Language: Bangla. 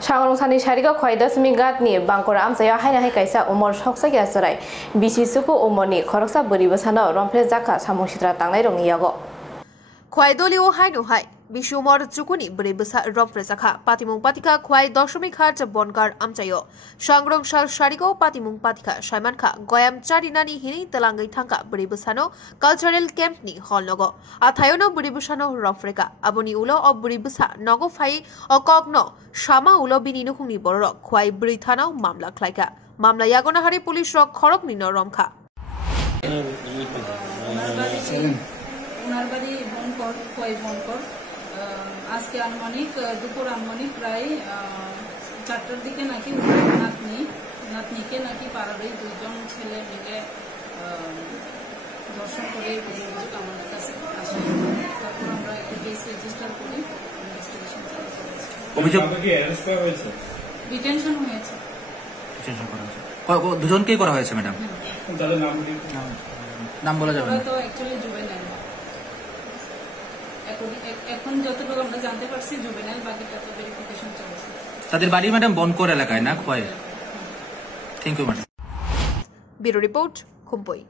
Shangrongsani Sharika Khoida Smigat Bangkora Amsaya Haina Kaisa Umor Shoksa Yasarai, Bishisuku Umoni, Koroksa Buribasano, Rompre Zaka, Samoshitra Tangai Yago. Khoidolio Hainu Hai, Bishumor Tsukuni, Buribasa Rompre Zaka, Patimung Patika, Khoi Doshumi Khat, Bonkar Amchayo, Shangrong Shal Shariko, Patimung Patika, Shaimanka, Goyam Charinani Hini, Talangai Tanka, Buribusano, Cultural Camp Ni, Holnogo, Athayono Buribusano, Romfreka, Abuni Ulo or Buribusa, Nogo Fai, or Kogno, Shama Ulo Bininu Huni Borok, Kwai Britano, Mamla Klaika, Mamla Yagona Hari Police Rock, Korok Nino Romka. উনারবাড়ি বনকর কয় বনকর আজকে আনুমানিক দুপুর আনুমানিক প্রায় 4টার দিকে নাকি নাতনিকে নাকি পাড়ারই দুইজন ছেলে মিলে দর্শন করে অভিযোগ আমাদের কাছে আসে। তারপর আমরা একটা কেস রেজিস্টার করি, ইনভেস্টিগেশন চালু করেছি। অভিযোগ কি অ্যারেস্ট করা হয়েছে? ডিটেনশন হয়েছে। ডিটেনশন করা হয়েছে। দুজনকেই করা হয়েছে ম্যাডাম? তাদের নাম বলা যাবে না? তো অ্যাকচুয়ালি জুভেনাইল, এখন যতটুকু আমরা জানতে পারছি জুভেনাইল, বাকিটা তো ভেরিফিকেশন চলছে। তাদের বাড়ি ম্যাডাম বনকর এলাকায় না খোয়াই? Thank you madam. Bureau report, খুম্পই।